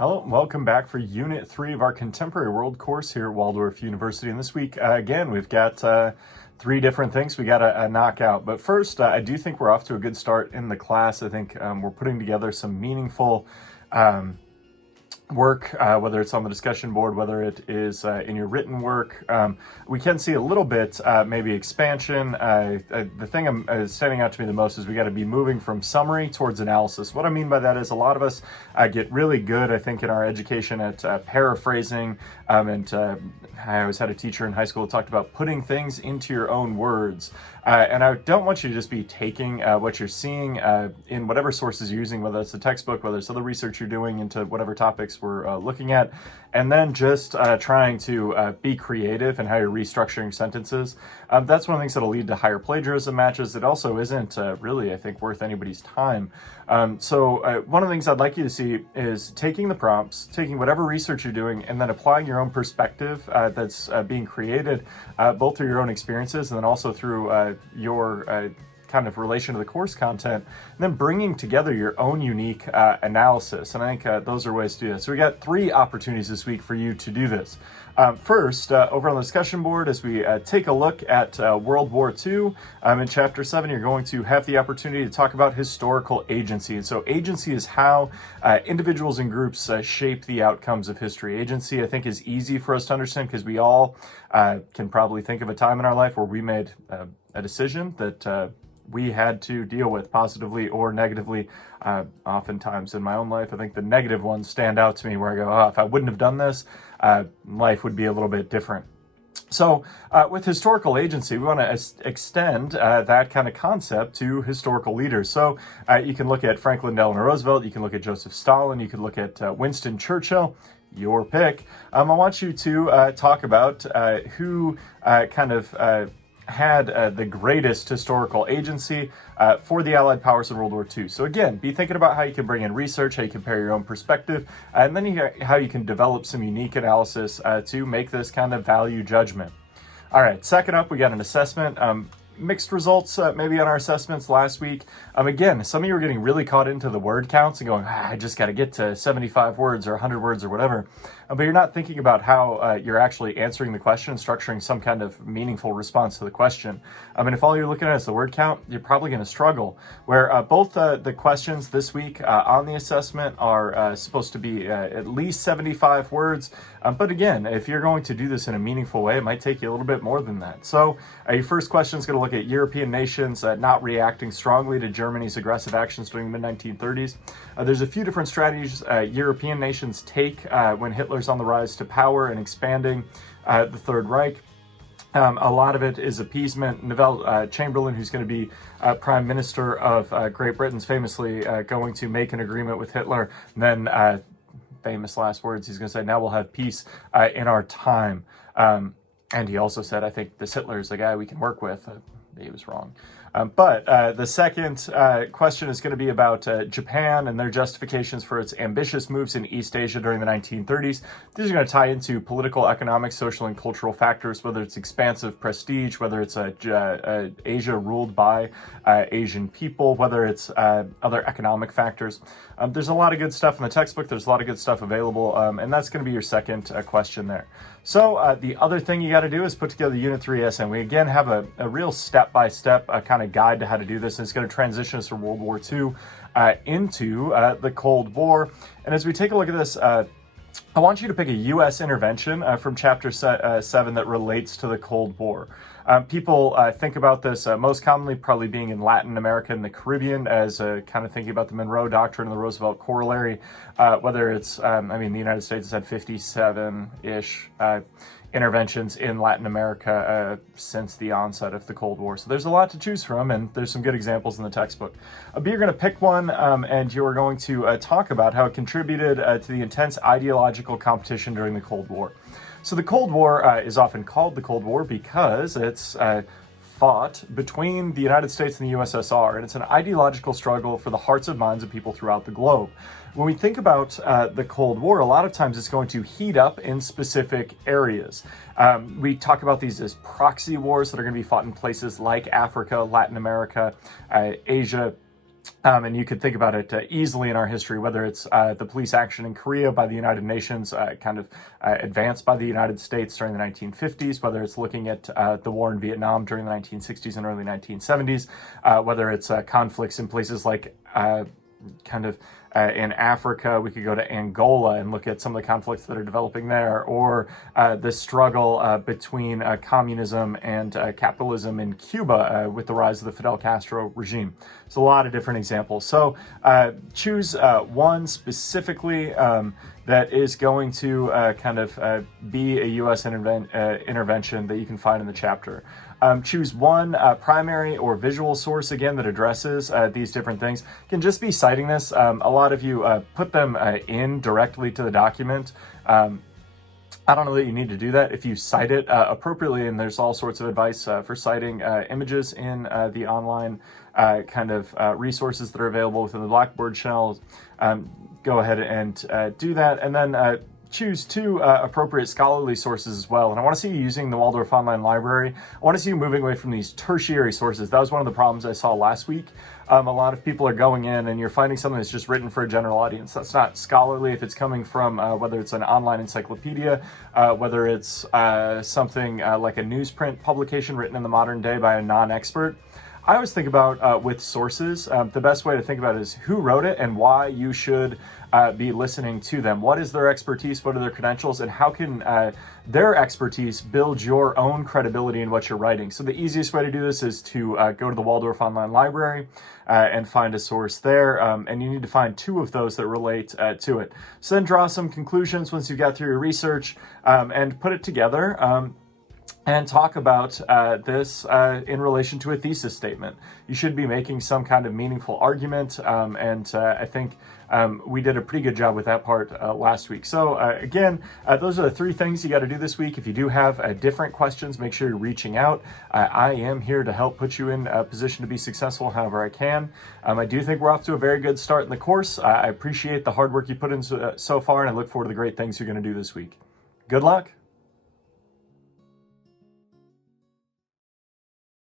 Hello, and welcome back for Unit 3 of our Contemporary World course here at Waldorf University. And this week, again, we've got three different things we got to knock out. But first, I do think we're off to a good start in the class. I think we're putting together some meaningful work, whether it's on the discussion board, whether it is in your written work. We can see a little bit, maybe expansion. The thing standing out to me the most is we got to be moving from summary towards analysis. What I mean by that is a lot of us get really good, I think, in our education at paraphrasing. And I always had a teacher in high school who talked about putting things into your own words. And I don't want you to just be taking what you're seeing in whatever sources you're using, whether it's the textbook, whether it's other research you're doing into whatever topics we're looking at, and then just trying to be creative in how you're restructuring sentences. That's one of the things that'll lead to higher plagiarism matches. It also isn't really, I think, worth anybody's time. So one of the things I'd like you to see is taking the prompts, taking whatever research you're doing, and then applying your own perspective that's being created, both through your own experiences and then also through your kind of relation to the course content, and then bringing together your own unique analysis. And I think those are ways to do that. So we got three opportunities this week for you to do this. First, over on the discussion board, as we take a look at World War II, in Chapter 7, you're going to have the opportunity to talk about historical agency. And so agency is how individuals and groups shape the outcomes of history. Agency, I think, is easy for us to understand because we all can probably think of a time in our life where we made a decision that we had to deal with positively or negatively. Oftentimes in my own life, I think the negative ones stand out to me where I go, oh, if I wouldn't have done this, life would be a little bit different. So with historical agency, we want to extend that kind of concept to historical leaders. So you can look at Franklin Delano Roosevelt, you can look at Joseph Stalin, you can look at Winston Churchill, your pick. I want you to talk about who kind of had the greatest historical agency for the Allied powers in World War II. So again, be thinking about how you can bring in research, how you compare your own perspective, and then how you can develop some unique analysis to make this kind of value judgment. All right, second up, we got an assessment. Mixed results maybe on our assessments last week. Again, some of you are getting really caught into the word counts and going, I just got to get to 75 words or 100 words or whatever. But you're not thinking about how you're actually answering the question, structuring some kind of meaningful response to the question. And if all you're looking at is the word count, you're probably going to struggle. Where both the questions this week on the assessment are supposed to be at least 75 words. But again, if you're going to do this in a meaningful way, it might take you a little bit more than that. So your first question is going to look at European nations not reacting strongly to Germany's aggressive actions during the mid-1930s. There's a few different strategies European nations take when Hitler's on the rise to power and expanding the Third Reich. A lot of it is appeasement. Neville Chamberlain, who's going to be Prime Minister of Great Britain, is famously going to make an agreement with Hitler. And then, famous last words, he's going to say, now we'll have peace in our time. And he also said, I think this Hitler is the guy we can work with. He was wrong. But the second question is going to be about Japan and their justifications for its ambitious moves in East Asia during the 1930s. These are going to tie into political, economic, social, and cultural factors, whether it's expansive prestige, whether it's Asia ruled by Asian people, whether it's other economic factors. There's a lot of good stuff in the textbook. There's a lot of good stuff available, and that's going to be your second question there. So the other thing you got to do is put together Unit 3 essay. We again have a real step-by-step kind of guide to how to do this, and it's going to transition us from World War II into the Cold War. And as we take a look at this, I want you to pick a U.S. intervention from Chapter 7 that relates to the Cold War. People think about this most commonly probably being in Latin America and the Caribbean as kind of thinking about the Monroe Doctrine and the Roosevelt Corollary, whether it's, the United States has had 57-ish interventions in Latin America since the onset of the Cold War. So there's a lot to choose from, and there's some good examples in the textbook. But you're going to pick one, and you're going to talk about how it contributed to the intense ideological competition during the Cold War. So the Cold War is often called the Cold War because it's fought between the United States and the USSR, and it's an ideological struggle for the hearts and minds of people throughout the globe. When we think about the Cold War, a lot of times it's going to heat up in specific areas. We talk about these as proxy wars that are going to be fought in places like Africa, Latin America, Asia, And you could think about it easily in our history, whether it's the police action in Korea by the United Nations, advanced by the United States during the 1950s, whether it's looking at the war in Vietnam during the 1960s and early 1970s, whether it's conflicts in places like in Africa. We could go to Angola and look at some of the conflicts that are developing there, or the struggle between communism and capitalism in Cuba with the rise of the Fidel Castro regime. So a lot of different examples. So choose one specifically that is going to be a U.S. intervention that you can find in the chapter. Choose one primary or visual source, again, that addresses these different things. You can just be citing this. A lot of you put them in directly to the document. I don't know that you need to do that if you cite it appropriately, and there's all sorts of advice for citing images in the online resources that are available within the Blackboard channel. Go ahead and do that, and then choose two appropriate scholarly sources as well. And I want to see you using the Waldorf Online Library. I want to see you moving away from these tertiary sources. That was one of the problems I saw last week. A lot of people are going in and you're finding something that's just written for a general audience. That's not scholarly if it's coming from whether it's an online encyclopedia, whether it's something like a newsprint publication written in the modern day by a non-expert. I always think about with sources, the best way to think about it is who wrote it and why you should be listening to them. What is their expertise? What are their credentials? And how can their expertise build your own credibility in what you're writing? So the easiest way to do this is to go to the Waldorf Online Library and find a source there. And you need to find two of those that relate to it. So then draw some conclusions once you've got through your research and put it together. And talk about this in relation to a thesis statement. You should be making some kind of meaningful argument, and I think we did a pretty good job with that part last week. So again, those are the three things you got to do this week. If you do have different questions, make sure you're reaching out. I am here to help put you in a position to be successful however I can. I do think we're off to a very good start in the course. I appreciate the hard work you put in so far, and I look forward to the great things you're going to do this week. Good luck.